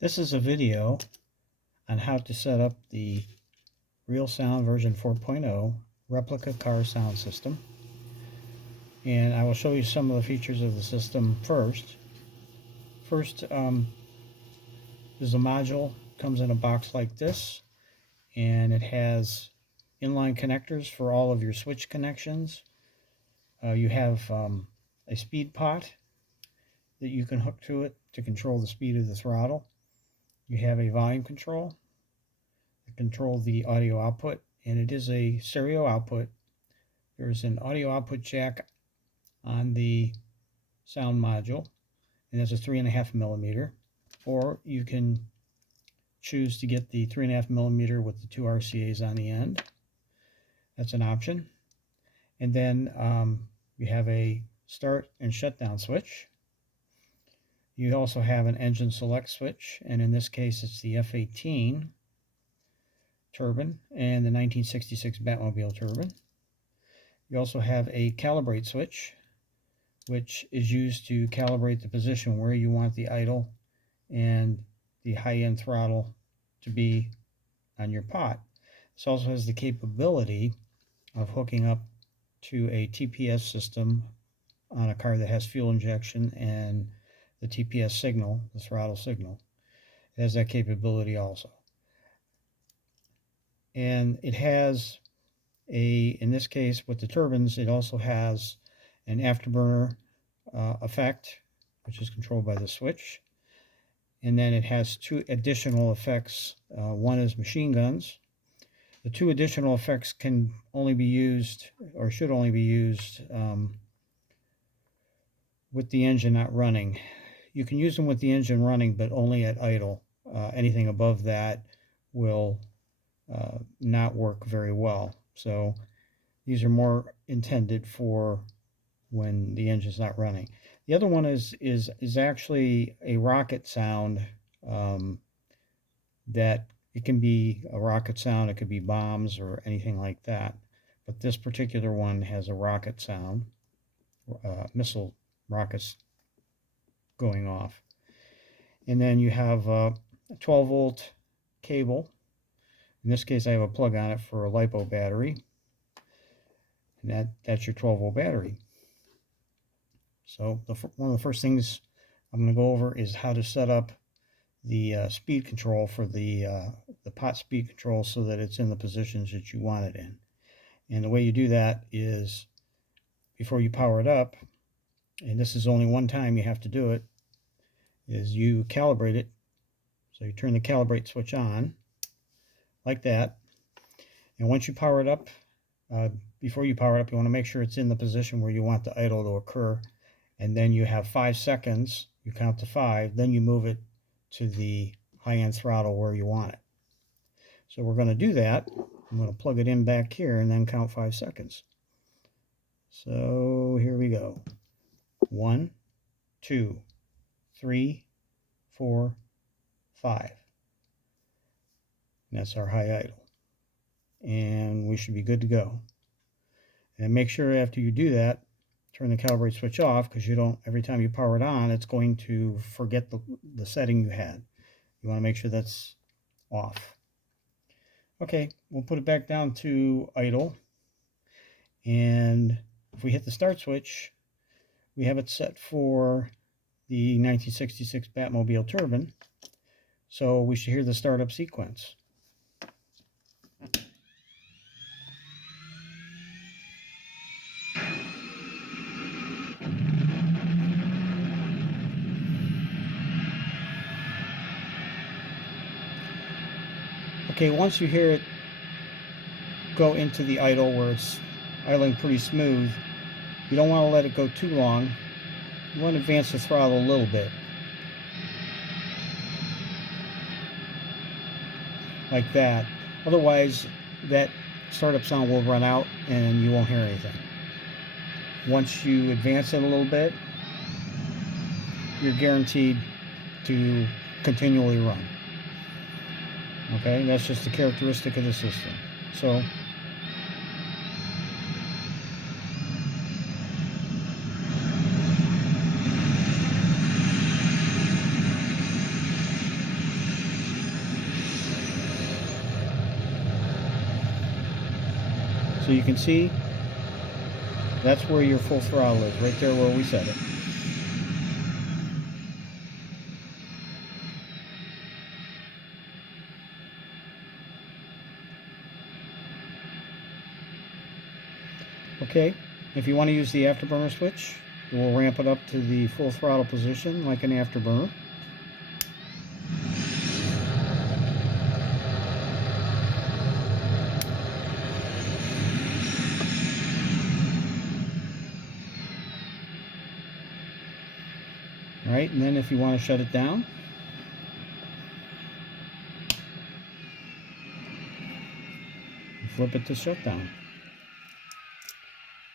This is a video on how to set up the Real Sound version 4.0 replica car sound system. And I will show you some of the features of the system first. First, is a module, comes in a box like this, and it has inline connectors for all of your switch connections. You have a speed pot that you can hook to it to control the speed of the throttle. You have a volume control to control the audio output, and it is a stereo output. There's an audio output jack on the sound module, and that's a 3.5 millimeter, or you can choose to get the 3.5 millimeter with the 2 RCAs on the end. That's an option. And then you have a start and shutdown switch. You also have an engine select switch, and in this case it's the F18 turbine and the 1966 Batmobile turbine. You also have a calibrate switch, which is used to calibrate the position where you want the idle and the high-end throttle to be on your pot. This also has the capability of hooking up to a TPS system on a car that has fuel injection and the TPS signal, the throttle signal. It has that capability also. And it has in this case with the turbines, it also has an afterburner effect, which is controlled by the switch. And then it has 2 additional effects. One is machine guns. The 2 additional effects can only be used, or should only be used, with the engine not running. You can use them with the engine running, but only at idle. Anything above that will not work very well. So these are more intended for when the engine's not running. The other one is actually a rocket sound, that it can be a rocket sound, it could be bombs or anything like that. But this particular one has a rocket sound, missile rockets going off. And then you have a 12-volt cable. In this case, I have a plug on it for a LiPo battery. And that's your 12-volt battery. So one of the first things I'm going to go over is how to set up the speed control for the pot speed control so that it's in the positions that you want it in. And the way you do that is before you power it up, and this is only one time you have to do it, is you calibrate it. So you turn the calibrate switch on like that. And once you power it up, before you power it up, you want to make sure it's in the position where you want the idle to occur. And then you have 5 seconds, you count to 5, then you move it to the high-end throttle where you want it. So we're going to do that. I'm going to plug it in back here and then count 5 seconds. So here we go. 1, 2, 3, 4, 5. And that's our high idle. And we should be good to go. And make sure after you do that, turn the calibrate switch off, because you don't, every time you power it on, it's going to forget the setting you had. You want to make sure that's off. Okay, we'll put it back down to idle. And if we hit the start switch, we have it set for the 1966 Batmobile turbine. So we should hear the startup sequence. Okay, once you hear it go into the idle where it's idling pretty smooth, you don't want to let it go too long. You want to advance the throttle a little bit. Like that. Otherwise, that startup sound will run out and you won't hear anything. Once you advance it a little bit, you're guaranteed to continually run. Okay, that's just a characteristic of the system. So So you can see that's where your full throttle is, right there where we set it. Okay, if you want to use the afterburner switch, we'll ramp it up to the full throttle position like an afterburner. All right, and then if you want to shut it down, you flip it to shutdown.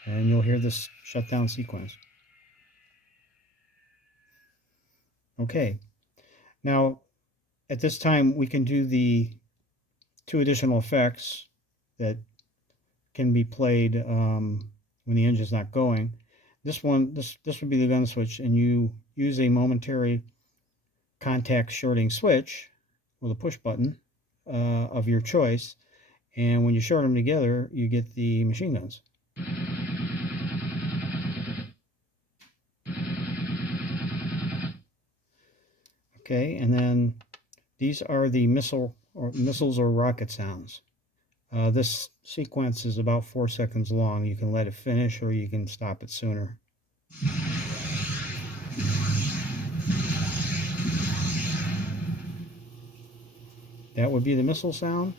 And you'll hear this shutdown sequence. Okay, now at this time we can do the 2 additional effects that can be played when the engine's not going. This would be the gun switch, and you use a momentary contact shorting switch with a push button of your choice, and when you short them together, you get the machine guns. Okay, and then these are the missiles or rocket sounds. This sequence is about 4 seconds long. You can let it finish or you can stop it sooner. That would be the missile sound.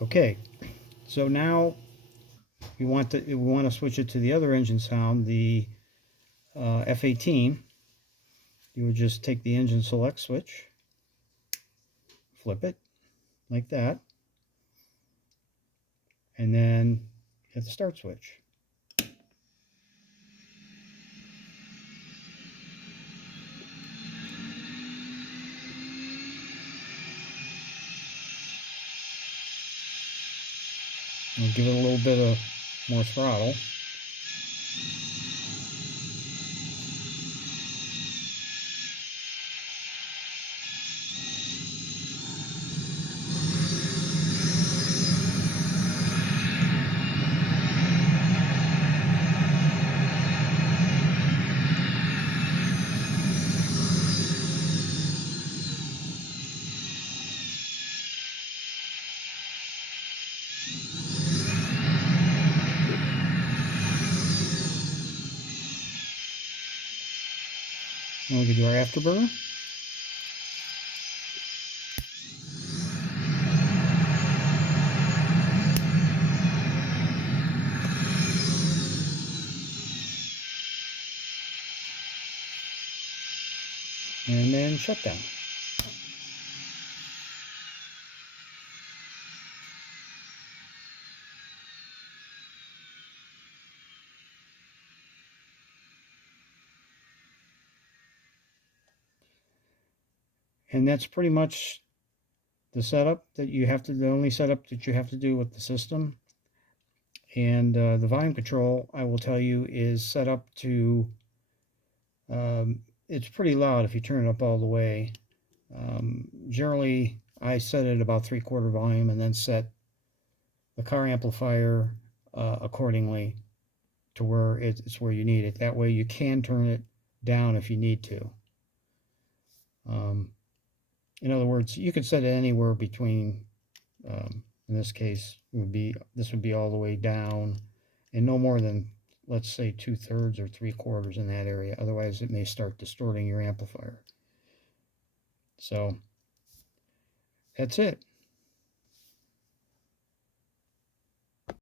Okay, so now we want to switch it to the other engine sound, the F18. You would just take the engine select switch, flip it like that, and then hit the start switch. We'll give it a little bit of more throttle. And we can do our afterburner. And then shutdown. And that's pretty much the setup that you have to, the only setup that you have to do with the system. And the volume control, I will tell you, is set up to, it's pretty loud if you turn it up all the way. Generally, I set it about 3/4 volume and then set the car amplifier accordingly to where it's where you need it. That way you can turn it down if you need to. In other words, you could set it anywhere between, in this case, this would be all the way down, and no more than, let's say, 2/3 or 3/4 in that area. Otherwise, it may start distorting your amplifier. So that's it.